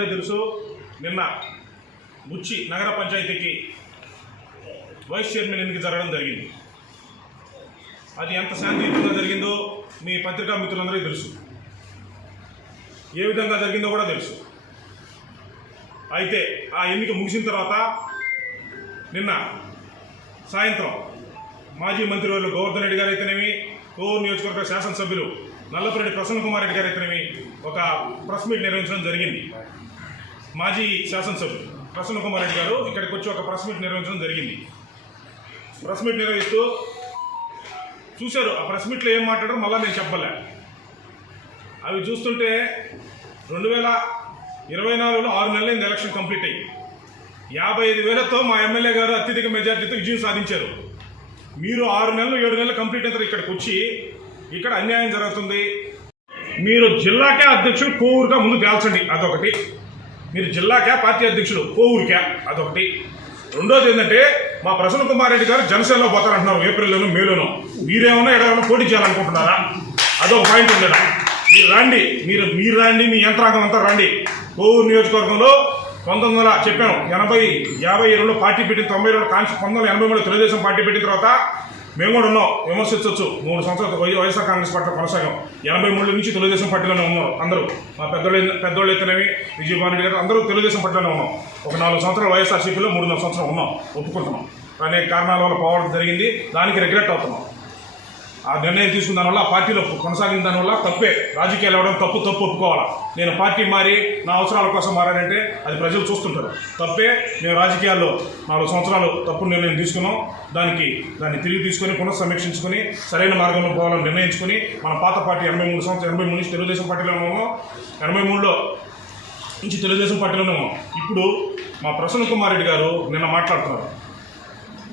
అందరికీ తెలుసు? నిన్న బుచ్చి నగర పంచాయతీకి వైస్ చైర్మన్ ఎన్నిక జరగడం జరిగింది. అది ఎంత శాంతియుతంగా జరిగిందో మీ పత్రికా మిత్రులందరికీ తెలుసు. ఏ విధంగా జరిగిందో కూడా తెలుసు. అయితే ఆ ఎన్నిక ముగిసిన తర్వాత నిన్న సాయంత్రం మాజీ మంత్రివర్యులు గోవర్ధన్ రెడ్డి గారు అయితేనేమి కోవూరు నియోజకవర్గ శాసనసభ్యులు నల్లపురెడ్డి ప్రసన్న కుమార్ రెడ్డి గారు అయితేనేమి ఒక ప్రెస్ మీట్ నిర్వహించడం జరిగింది. మాజీ శాసనసభ్యులు ప్రసన్న కుమార్ రెడ్డి గారు ఇక్కడికి వచ్చి ఒక ప్రెస్ మీట్ నిర్వహించడం జరిగింది. ప్రెస్ మీట్ నిర్వహిస్తూ చూశారు ఆ ప్రెస్ మీట్లో ఏం మాట్లాడారో మళ్ళీ నేను చెప్పలే. అవి చూస్తుంటే రెండు వేల ఇరవై నాలుగులో ఆరు నెలలైంది ఎలక్షన్ కంప్లీట్ అయ్యి యాభై ఐదు వేలతో మా ఎమ్మెల్యే గారు అత్యధిక మెజార్టీతో విజయం సాధించారు. మీరు ఆరు నెలలు ఏడు నెలలు కంప్లీట్ అయిన ఇక్కడికి వచ్చి ఇక్కడ అన్యాయం జరుగుతుంది. మీరు జిల్లాకే అధ్యక్షుడు కోరుగా ముందు తేల్చండి అదొకటి. మీరు జిల్లాకే పార్టీ అధ్యక్షుడు? కోవూరుకే? అదొకటి. రెండోది ఏంటంటే మా ప్రసన్న కుమార్ రెడ్డి గారు జనసేనలో పోతారంటున్నారు ఏప్రిల్లోను మేలోను. మీరేమన్నా ఎక్కడైనా పోటీ చేయాలనుకుంటున్నారా? అదొక పాయింట్ ఉండేదా. మీరు రండి. మీరు మీరు రండి. మీ యంత్రాంగం అంతా రండి. కోవూరు నియోజకవర్గంలో పంతొమ్మిది వందల చెప్పాను ఎనభై యాభై ఏడులో పార్టీ పెట్టిన తొంభై రెండు కాన్సి పంతొమ్మిది వందల ఎనభై మూడు తెలుగుదేశం పార్టీ పెట్టిన తర్వాత మేము కూడా ఉన్నాం విమర్శించవచ్చు మూడు సంవత్సరాలు వైఎస్ఆర్ కాంగ్రెస్ పార్టీ కొనసాగాం. ఎనభై మూడు నుంచి తెలుగుదేశం పార్టీలోనే ఉన్నారు అందరూ. మా పెద్దోళ్ళు పెద్దోళ్ళు అయితేనేమి విజయభాన్ రెడ్డి గారు అందరూ తెలుగుదేశం పార్టీలోనే ఉన్నాం. ఒక నాలుగు సంవత్సరాలు వైఎస్ఆర్సీపీలో మూడున్నర సంవత్సరాలు ఉన్నాం. ఒప్పుకుంటున్నాం. అనేక కారణాల వల్ల పోవడం జరిగింది. దానికి రిగ్రెట్ అవుతున్నాం. ఆ నిర్ణయం తీసుకున్న దానివల్ల ఆ పార్టీలో కొనసాగిన దానివల్ల తప్పే. రాజకీయాలు అవ్వడం తప్పు తప్పు ఒప్పుకోవాలా? నేను పార్టీ మారి నా అవసరాల కోసం మారానంటే అది ప్రజలు చూస్తుంటారు. తప్పే మేము రాజకీయాల్లో నాలుగు సంవత్సరాలు తప్పు నిర్ణయం తీసుకున్నాం. దానికి దాన్ని తిరిగి తీసుకొని పునఃసమీక్షించుకొని సరైన మార్గంలో పోవాలని నిర్ణయించుకొని మన పాత పార్టీ ఎనభై మూడు సంవత్సరాలు ఎనభై మూడు నుంచి తెలుగుదేశం పార్టీలో ఉన్నాము ఎనభై మూడులో నుంచి తెలుగుదేశం పార్టీలోనే ఉన్నాం ఇప్పుడు మా ప్రసన్న కుమార్ రెడ్డి గారు నిన్న మాట్లాడుతున్నారు.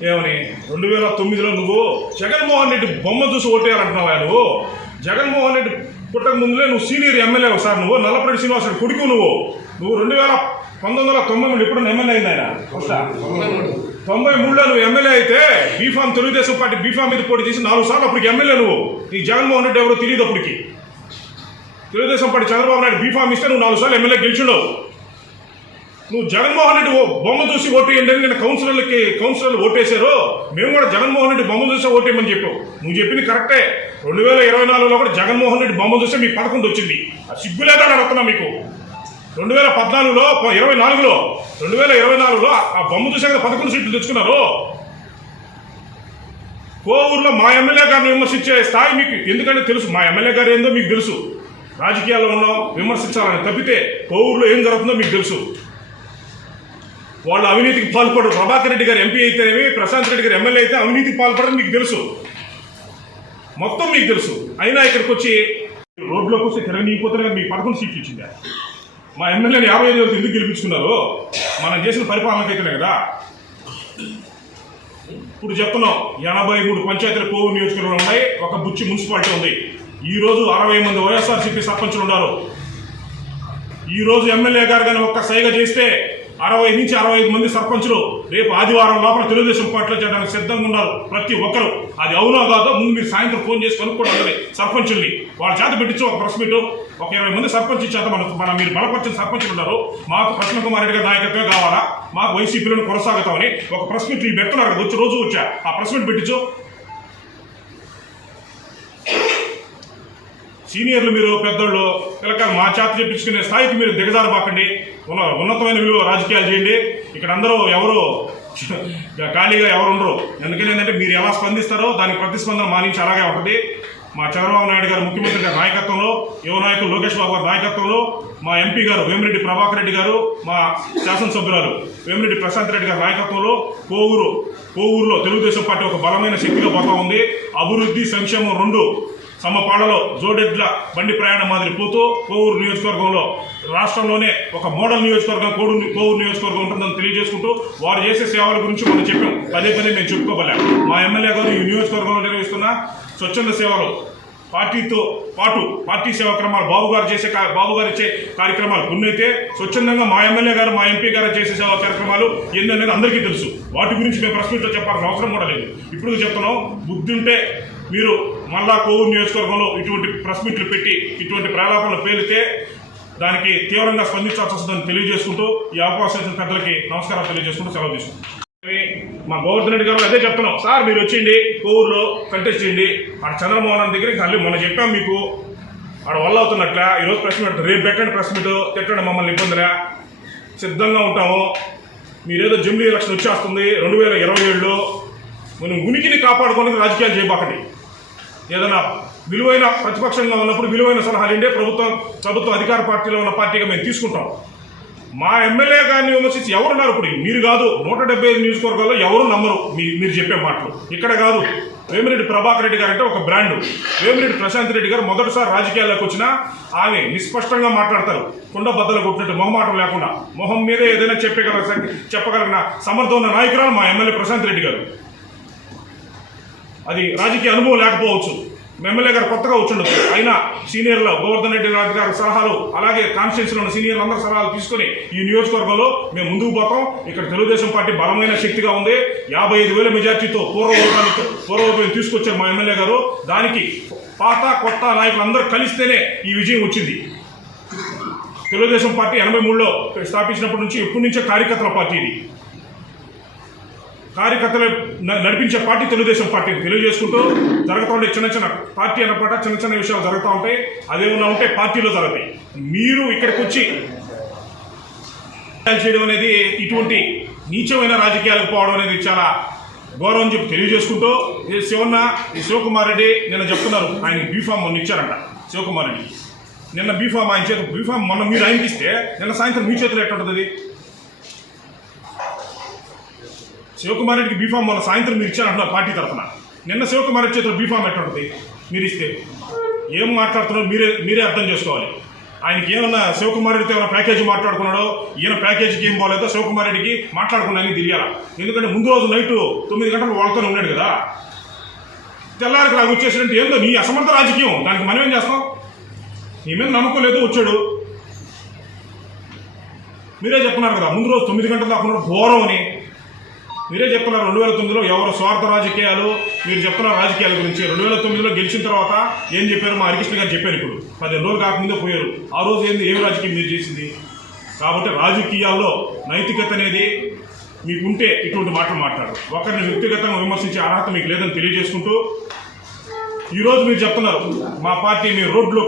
ఏమని? రెండు వేల తొమ్మిదిలో నువ్వు జగన్మోహన్ రెడ్డి బొమ్మ చూసి ఓటేయాలంటున్నావా నువ్వు? జగన్మోహన్ రెడ్డి పుట్టక ముందులే నువ్వు సీనియర్ ఎమ్మెల్యే ఒకసారి నువ్వు నల్లపరెడ్డి శ్రీనివాసరెడ్డి కొడుకు నువ్వు. నువ్వు రెండు వేల పంతొమ్మిది వందల తొంభై మూడు ఎప్పుడు ఎమ్మెల్యే అయింది ఆయన తొంభై మూడులో నువ్వు ఎమ్మెల్యే అయితే బీఫామ్ తెలుగుదేశం పార్టీ బీఫామ్ మీద పోటీ చేసి నాలుగు సార్లు అప్పటికి ఎమ్మెల్యే నువ్వు. నీ జగన్మోహన్ రెడ్డి ఎవరో తెలియదు అప్పటికి. Telugu Desam party Chandrababu Naidu B form ఇస్తే నువ్వు నాలుగు సార్లు ఎమ్మెల్యే గెలిచిండవు. నువ్వు జగన్మోహన్ రెడ్డి ఓ బొమ్మ చూసి ఓటేయండి అని నేను కౌన్సిలర్లకి కౌన్సిలర్లు ఓటేశారు. మేము కూడా జగన్మోహన్ రెడ్డి బొమ్మ చూసి ఓటేయమని చెప్పావు. నువ్వు చెప్పింది కరెక్టే. రెండు వేల ఇరవై నాలుగులో కూడా జగన్మోహన్ రెడ్డి బొమ్మ చూస్తే మీ పదకొండు వచ్చింది. ఆ సిగ్గులేదా అడుగుతున్నా మీకు? రెండు వేల పద్నాలుగులో ఇరవై నాలుగులో రెండు వేల ఇరవై నాలుగులో ఆ- ఆ బొమ్మ చూసే కదా పదకొండు సీట్లు తెచ్చుకున్నారు. కోవూరులో మా ఎమ్మెల్యే గారిని విమర్శించే స్థాయి మీకు ఎందుకంటే తెలుసు. మా ఎమ్మెల్యే గారు ఏందో మీకు తెలుసు. రాజకీయాల్లో ఉన్నాం విమర్శించాలని తప్పితే కోవూరులో ఏం జరుగుతుందో మీకు తెలుసు. వాళ్ళు అవినీతికి పాల్పడరు. ప్రభాకర్ రెడ్డి గారు ఎంపీ అయితేనేమి ప్రశాంత్ రెడ్డి గారు ఎమ్మెల్యే అయితే అవినీతికి పాల్పడడం మీకు తెలుసు. మొత్తం మీకు తెలుసు. అయినా ఇక్కడికి వచ్చి రోడ్లోకి వస్తే తిరగనీయకపోతే కదా మీకు పదకొండు సీట్లు ఇచ్చిందా? మా ఎమ్మెల్యేని యాభై ఐదు వేలకు ఎందుకు గెలిపించుకున్నారు? మనం చేసిన పరిపాలనకైతేనే కదా. ఇప్పుడు చెప్తున్నాం ఎనభై మూడు పంచాయతీలు కోవూరు నియోజకవర్గంలో ఉన్నాయి. ఒక బుచ్చి మున్సిపాలిటీ ఉంది. ఈ రోజు అరవై మంది వైఎస్ఆర్సీపీ సర్పంచులు ఉన్నారు. ఈ రోజు ఎమ్మెల్యే గారు కానీ ఒక్క సైగ చేస్తే అరవై నుంచి అరవై ఐదు మంది సర్పంచులు రేపు ఆదివారం లోపల తెలుగుదేశం పార్టీలో చేయడానికి సిద్ధంగా ఉన్నారు ప్రతి ఒక్కరు. అది అవునో కాదో? ముందు మీరు సాయంత్రం ఫోన్ చేసి కనుక్కోవడం సర్పంచుల్ని. వాళ్ళ చేత పెట్టించు ఒక ప్రెస్ మీట్ ఒక ఇరవై మంది సర్పంచ్ చేత మన మన మీరు బలపరిచిన సర్పంచులు ఉన్నారు. మాకు ప్రసన్న కుమార్ రెడ్డి గారి నాయకత్వమే కావాలా? మాకు వైసీపీలను కొనసాగుతామని ఒక ప్రెస్ మీట్ మీరు పెడుతున్నారు కదా వచ్చి రోజు వచ్చా. ఆ ప్రెస్ మీట్ పెట్టించు. సీనియర్లు మీరు పెద్దోళ్ళు పిల్లకాయలు మా చేత చెప్పించుకునే స్థాయికి మీరు దిగజారబాకండి ఉన్న ఉన్నతమైన విలువ రాజకీయాలు చేయండి. ఇక్కడ అందరూ ఎవరు ఖాళీగా ఎవరు ఉండరు. ఎందుకని ఏంటంటే మీరు ఎలా స్పందిస్తారో దానికి ప్రతిస్పందన మా నుంచి అలాగే ఉంటుంది. మా చంద్రబాబు నాయుడు గారు ముఖ్యమంత్రి గారి నాయకత్వంలో యువ నాయకులు లోకేష్ బాబు గారి నాయకత్వంలో మా ఎంపీ గారు వేమిరెడ్డి ప్రభాకర్ రెడ్డి గారు మా శాసనసభ్యురాలు వేమిరెడ్డి ప్రశాంత్ రెడ్డి గారి నాయకత్వంలో కోవూరు కోవూరులో తెలుగుదేశం పార్టీ ఒక బలమైన శక్తిగా పోతా ఉంది. అభివృద్ధి సంక్షేమం రెండు సమ్మపాళ్ళలో జోడెడ్ల బండి ప్రయాణం మాదిరి పోతూ కోవూరు నియోజకవర్గంలో రాష్ట్రంలోనే ఒక మోడల్ నియోజకవర్గం కోవూరు కోవూరు నియోజకవర్గం ఉంటుందని తెలియజేసుకుంటూ వారు చేసే సేవల గురించి మనం చెప్పాం. పదే పదే మేము చెప్పుకోగలం మా ఎమ్మెల్యే గారు ఈ నియోజకవర్గంలో నిర్వహిస్తున్న స్వచ్ఛంద సేవలు పార్టీతో పాటు పార్టీ సేవా క్రమాలు బాబు గారు చేసే కా- బాబు గారు ఇచ్చే కార్యక్రమాలు కొన్ని స్వచ్ఛందంగా మా ఎమ్మెల్యే గారు మా ఎంపీ గారు చేసే సేవా కార్యక్రమాలు ఎన్ని అనేది అందరికీ తెలుసు. వాటి గురించి మేము ప్రెస్ మీట్లో చెప్పాల్సిన అవసరం కూడా లేదు. ఇప్పుడు చెప్తున్నాం బుద్ధి ఉంటే మీరు మళ్ళా కోవూరు నియోజకవర్గంలో ఇటువంటి ప్రెస్ మీట్లు పెట్టి ఇటువంటి ప్రలాపనలు పేలితే దానికి తీవ్రంగా స్పందించాల్సి వస్తుందని తెలియజేసుకుంటూ ఈ అవకాశం ఇచ్చిన పెద్దలకి నమస్కారం తెలియజేసుకుంటూ సెలవు తీసుకుంటాం మా గోవర్ధన్ రెడ్డి గారు అదే చెప్తున్నాం. సార్ మీరు వచ్చిండి కోవూరులో కంటెస్ట్ చేయండి. ఆడ చంద్రమోహన్ దగ్గరికి మళ్ళీ మొన్న చెప్పాం మీకు. ఆడ వల్ల అవుతున్నట్ల. ఈరోజు ప్రశ్న మీట్ రేపు పెట్టండి ప్రెస్ మీట్. తిట్టండి మమ్మల్ని ఇబ్బందిరా సిద్ధంగా ఉంటాము. మీరేదో జమిలీ ఎలక్షన్ వచ్చేస్తుంది. రెండు వేల ఇరవై ఏడులో మనం ఉనికిని కాపాడుకోవడానికి రాజకీయాలు చేయబాకండి. ఏదైనా విలువైన ప్రతిపక్షంగా ఉన్నప్పుడు విలువైన సలహాలు ఏంటే ప్రభుత్వం ప్రభుత్వ అధికార పార్టీలో ఉన్న పార్టీగా మేము తీసుకుంటాం. మా ఎమ్మెల్యే గారిని విమర్శించి ఎవరున్నారు ఇప్పుడు? మీరు కాదు నూట డెబ్బై ఐదు నియోజకవర్గాల్లో ఎవరు నమ్మరు మీ మీరు చెప్పే మాటలు. ఇక్కడ కాదు వేమిరెడ్డి ప్రభాకర్ రెడ్డి గారు అంటే ఒక బ్రాండ్. వేమిరెడ్డి ప్రశాంత్ రెడ్డి గారు మొదటిసారి రాజకీయాల్లోకి వచ్చినా ఆమె నిస్పష్టంగా మాట్లాడతారు. కుండ బద్దలు కొట్టినట్టు మొహమాటం లేకుండా. మొహం మీదే ఏదైనా చెప్పగల చెప్పగలిగిన ఉన్న నాయకురాలు మా ఎమ్మెల్యే ప్రశాంత్ రెడ్డి గారు. అది రాజకీయ అనుభవం లేకపోవచ్చు. ఎమ్మెల్యే గారు కొత్తగా వచ్చిండొచ్చు. అయినా సీనియర్లు గోవర్ధన్ రెడ్డి రాజు గారి సలహాలు అలాగే కాన్స్టిట్యూన్సీలో ఉన్న సీనియర్లు అందరి సలహాలు తీసుకొని ఈ నియోజకవర్గంలో మేము ముందుకు పోతాం. ఇక్కడ తెలుగుదేశం పార్టీ బలమైన శక్తిగా ఉంది. యాభై ఐదు వేల మెజార్టీతో పూర్వవర్గానికి పూర్వవర్గం తీసుకొచ్చారు మా ఎమ్మెల్యే గారు. దానికి పాత కొత్త నాయకులు అందరూ కలిస్తేనే ఈ విజయం వచ్చింది. తెలుగుదేశం పార్టీ ఎనభై మూడులో స్థాపించినప్పటి నుంచి ఎప్పటి నుంచే కార్యకర్తల పార్టీ ఇది. కార్యకర్తలు నడిపించే పార్టీ తెలుగుదేశం పార్టీ తెలియజేసుకుంటూ జరుగుతూ ఉండే చిన్న చిన్న పార్టీ అన్నమాట చిన్న చిన్న విషయాలు జరుగుతూ ఉంటాయి. అదేమన్నా ఉంటే పార్టీలో జరుగుతాయి. మీరు ఇక్కడికి వచ్చి చేయడం అనేది ఇటువంటి నీచమైన రాజకీయాలకు పోవడం అనేది చాలా గౌరవం చెప్పి తెలియజేసుకుంటూ ఈ శివన్న ఈ శివకుమార్ రెడ్డి నిన్న చెప్తున్నారు. ఆయన బీఫామ్ మొన్న ఇచ్చారంట. శివకుమార్ రెడ్డి. నిన్న బీఫామ్ ఆయన చేత బీఫామ్ మొన్న మీరు ఆయనకి ఇస్తే నిన్న సాయంత్రం మీ చేతిలో ఎట్టుంటుంది అది శివకుమార్ రెడ్డికి బీఫామ్ మొన్న సాయంత్రం మీరు ఇచ్చారంటున్నారు పార్టీ తరఫున. నిన్న శివకుమార్ రెడ్డి చేతిలో బీఫామ్ ఎట్టుంటుంది మీరు ఇస్తే. ఏం మాట్లాడుతున్నారో మీరే మీరే అర్థం చేసుకోవాలి. ఆయనకి ఏమన్నా శివకుమార్ రెడ్డితో ఏమైనా ప్యాకేజీ మాట్లాడుకున్నాడో ఈయన ప్యాకేజీకి ఏం పోలేదో శివకుమార్ రెడ్డికి మాట్లాడుకున్నాయని తెలియాలా? ఎందుకంటే ముందు రోజు నైట్ తొమ్మిది గంటలు వాళ్ళతోనే ఉన్నాడు కదా. తెల్లారికి నాకు వచ్చేసినట్టు ఏందో నీ అసమర్థ రాజకీయం. దానికి మనం ఏం చేస్తాం? నీ మీద నమ్మకం లేదు వచ్చాడు. మీరే చెప్తున్నారు కదా ముందు రోజు తొమ్మిది గంటల దాకా ఉన్నాడు ఘోరం అని. మీరే చెప్తున్నారు రెండు వేల తొమ్మిదిలో ఎవరు స్వార్థ రాజకీయాలు మీరు చెప్తున్న రాజకీయాల గురించి. రెండు వేల తొమ్మిదిలో గెలిచిన తర్వాత ఏం చెప్పారు? మా హరికృష్ణ గారు చెప్పారు ఇప్పుడు. పదిహేను రోజులు కాకముందే పోయారు. ఆ రోజు ఏంది? ఏం రాజకీయం మీరు చేసింది? కాబట్టి రాజకీయాల్లో నైతికత అనేది మీకుంటే ఇటువంటి మాటలు మాట్లాడు ఒకరిని వ్యక్తిగతంగా విమర్శించే అర్హత మీకు లేదని తెలియజేసుకుంటూ ఈరోజు మీరు చెప్తున్నారు మా పార్టీ మీ రోడ్లో